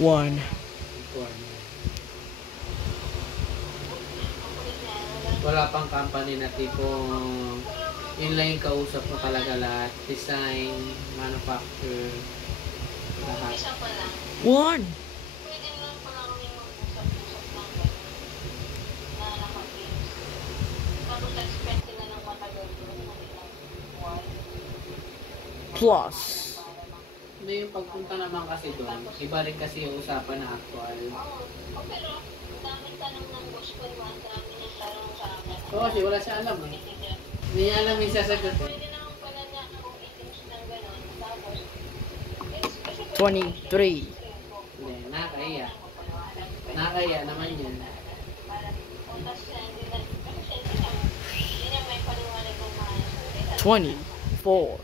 1. Wala pang company na tipong yun lang yung kausap mo talaga lahat. Design, manufacture, lahat. 1. Pwede lang pala kami mag-usap-usap ng gano'n na nakapins. Tapos expect sila ng matagal doon, hindi lang buwan. Plus. Hindi, yung pagpunta naman kasi doon, iba rin kasi yung usapan na actual. Oo, pero ang daming tanong ng boss ko, ang daming yung tanong sa akin. Oo, kasi wala siya alam eh. Hindi niya alam yung sasagot eh. Pwede naman pala niya akong i-teach ng gano'n. Tapos, kasi 23. Hindi, nakakaya. Nakakaya naman yun. Tapos hindi niya may paliwanag ng maayos. 24.